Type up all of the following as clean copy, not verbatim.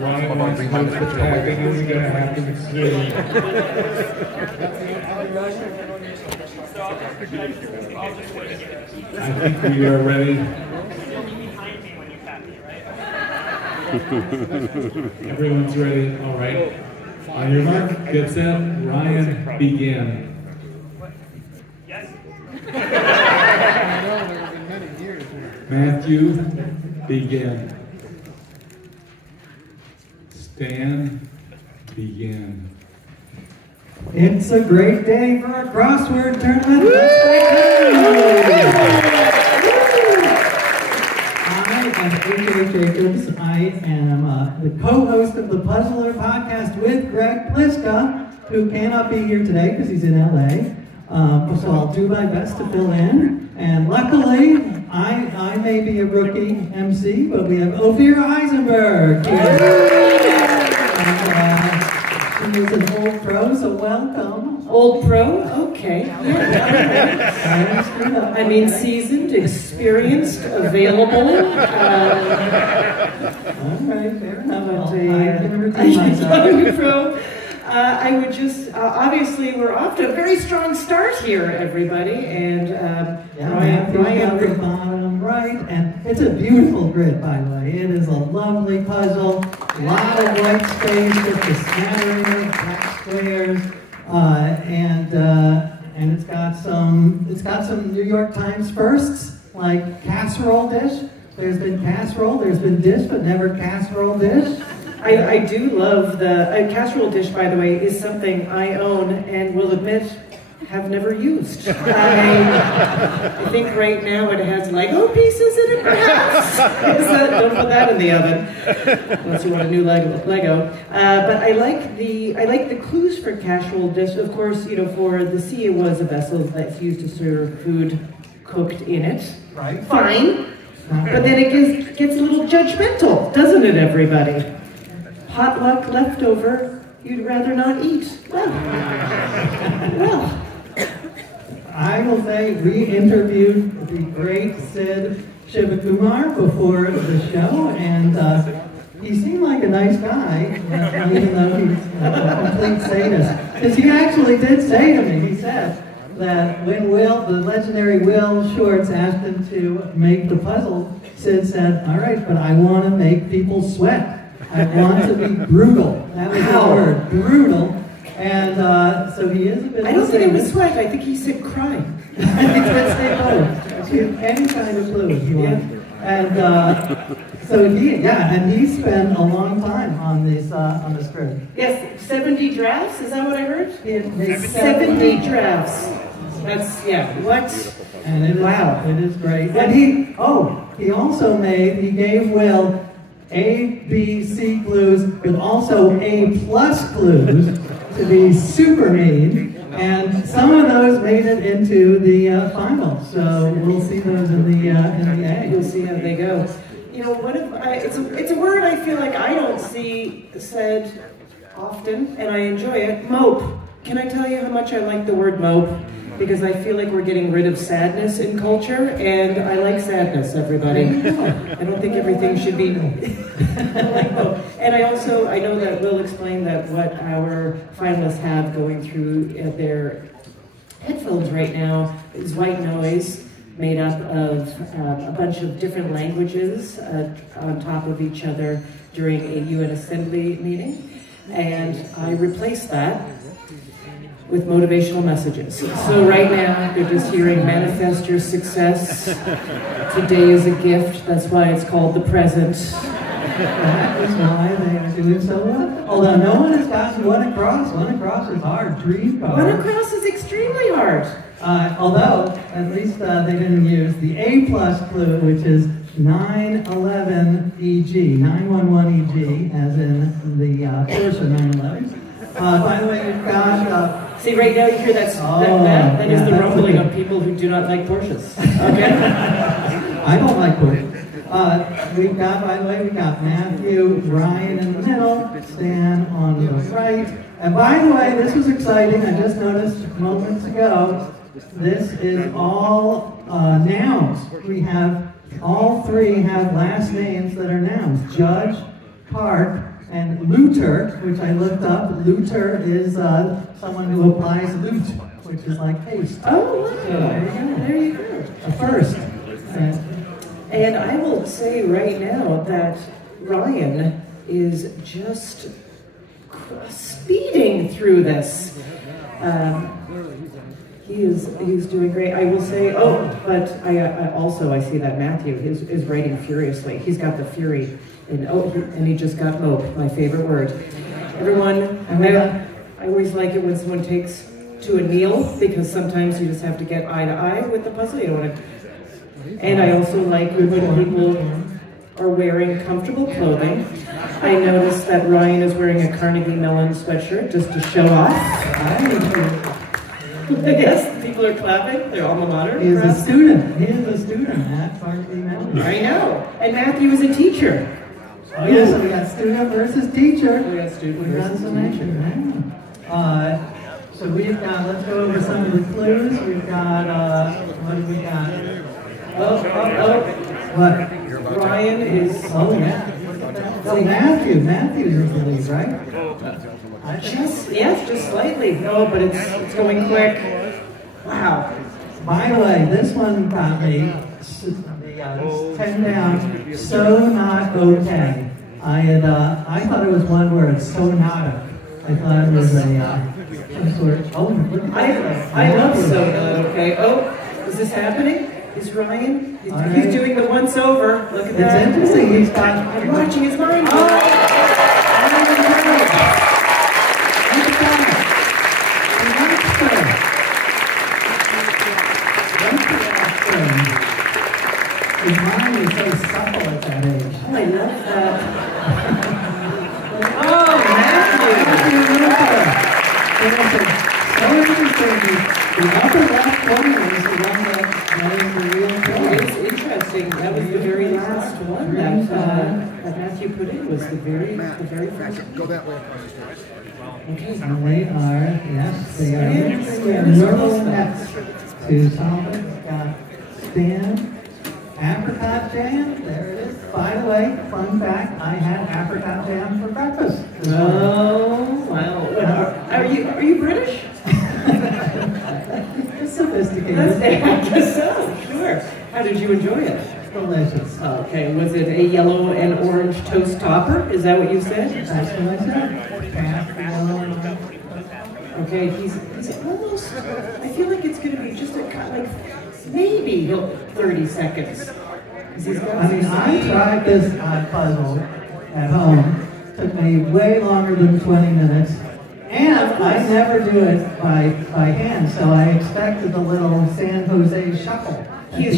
Ryan wants most of the tagging is going to happen soon. I think we are ready. Everyone's ready. All right. On your mark, get set, Ryan, begin. Matthew, begin. Stan, begin. It's a great day for a crossword tournament. Let's I am A.J. Jacobs. I am the co-host of the Puzzler podcast with Greg Pliska, who cannot be here today because he's in LA. So I'll do my best to fill in. And luckily, I may be a rookie MC, but we have Ophira Eisenberg here. And, she is an old pro, so welcome. Old pro? Okay. I mean, seasoned, experienced, available. All right, fair enough. Young pro. I would just, obviously, we're off to a very strong start here, everybody. And Ryan at the bottom right, and it's a beautiful grid, by the way. It is a lovely puzzle, a lot of white space with the smattering of black squares, and it's got some New York Times firsts, like casserole dish. There's been casserole, there's been dish, but never casserole dish. I do love the casserole dish, by the way, is something I own and will admit have never used. I think right now it has Lego pieces in it, perhaps. Don't put that in the oven unless you want a new Lego. But I like the clues for casserole dish. Of course, you know, for the sea, it was a vessel that's used to serve food cooked in it. Right. Fine. But then it gets a little judgmental, doesn't it, everybody? Potluck leftover, you'd rather not eat. Well. I will say we interviewed the great Sid Sivakumar before the show, and he seemed like a nice guy, even though he's a complete sadist. Because he actually did say to me, he said that when the legendary Will Shortz asked him to make the puzzle, Sid said, all right, but I want to make people sweat. I want to be brutal. That was the word, brutal. And so he is a bit. I don't think it was sweat. I think he said cry. I think that's both. Any kind of clue if you want. And so he spent a long time on this script. Yes, 70 drafts. Is that what I heard? 70 drafts. That's what? And it is great. And he also gave Will A, B, C clues, but also A+ clues to be super mean, and some of those made it into the finals. So we'll see those in the A. We'll see how they go. You know, it's a word I feel like I don't see said often, and I enjoy it. Mope. Can I tell you how much I like the word mope? Because I feel like we're getting rid of sadness in culture, and I like sadness, everybody. I don't think everything should be I like mope. And I know that Will explained that what our finalists have going through their headphones right now is white noise made up of a bunch of different languages on top of each other during a UN Assembly meeting. And I replaced that with motivational messages. So right now, they're just hearing manifest your success. Today is a gift. That's why it's called the present. That is why they are doing so well. Although no one has gotten one across. One across is hard. Dream card. One across is extremely hard. Although, at least they didn't use the A+ clue, which is 911 EG, 911 EG, as in the Porsche 911. By the way, you've got... See, right now you hear that is the rumbling of people who do not like Porsches. Okay? I don't like Porsches. We've got Matthew, Ryan in the middle, Stan on the right. And by the way, this was exciting. I just noticed moments ago, this is all nouns. We have, all three have last names that are nouns. Judge, Park, And Luter, which I looked up, Luter is someone who applies lute, which is like haste. Oh, wow. So there you go. There you go. A first. And I will say right now that Ryan is just speeding through this. He's doing great. I will say, but I see that Matthew is writing furiously. He's got the fury, and he just got mope, my favorite word. Everyone, I always like it when someone takes to a kneel, because sometimes you just have to get eye to eye with the puzzle. You don't want to. And I also like when people are wearing comfortable clothing. I noticed that Ryan is wearing a Carnegie Mellon sweatshirt just to show off. Yes, people are clapping. Their alma mater. He is a student. He is a student at Carnegie Mellon. I know. And Matthew is a teacher. Oh yes, so we got student versus teacher. We got student versus teacher. So we've got, let's go over some of the clues. We've got, what do we got? What? Ryan is... Oh yeah. So Matthew's in the lead, right? Just slightly. No, but it's going quick. Wow. By the way, this one got me, 10 down, so not okay. I thought it was one word, so not. I thought it was some sort of, I love so not okay. Oh, is this happening? Is Ryan? He's doing the once over. Look at that. It's interesting. He's got. I'm watching his mind. His mind is so supple at that age. Oh, I love that. So interesting. The upper left corner is the one that is the real player. It's interesting. That was the very last one that Matthew put in. Was the very first one. Go that way. Okay. And they are normal next to solve it. We've got Stan. Apricot jam, there it is. By the way, fun fact, I had apricot jam for breakfast. Oh, wow. Are you British? It's sophisticated. I guess so, sure. How did you enjoy it? Delicious. Okay, was it a yellow and orange toast topper? Is that what you said? That's what I said. Pass the yellow and orange. Okay, he's almost, I feel like it's going to be just maybe 30 seconds. I tried this puzzle at home. Took me way longer than 20 minutes. And I never do it by hand, so I expected the little San Jose shuffle. Did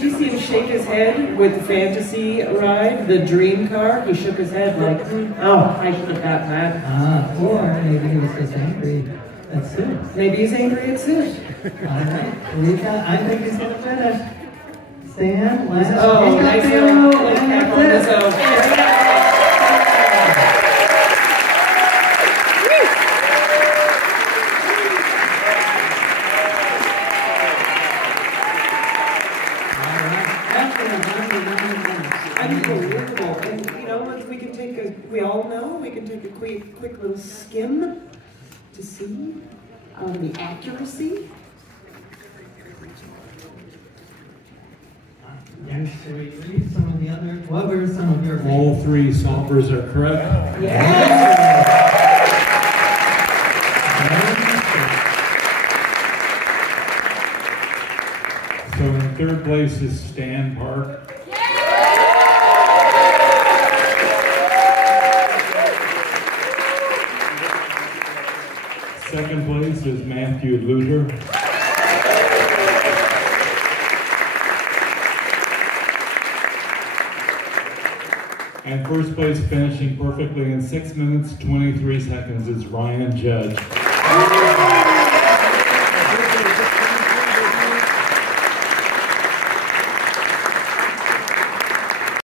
you see him shake his head with the fantasy ride, the dream car? He shook his head like, oh, I should have gotten that. Or maybe he was just angry at Sid. Maybe he's angry at Sid. I think he's going to finish. Stan, last. Oh, nice little cap on his own. Unbelievable. And you know, we all know we can take a quick little skim to see the accuracy. Yes, should we read some of the other? What were some of your? All three solvers are correct. Yes. So in third place is Stan Park. Second place is Matthew Luter. And first place, finishing perfectly in 6 minutes, 23 seconds, is Ryan Judge.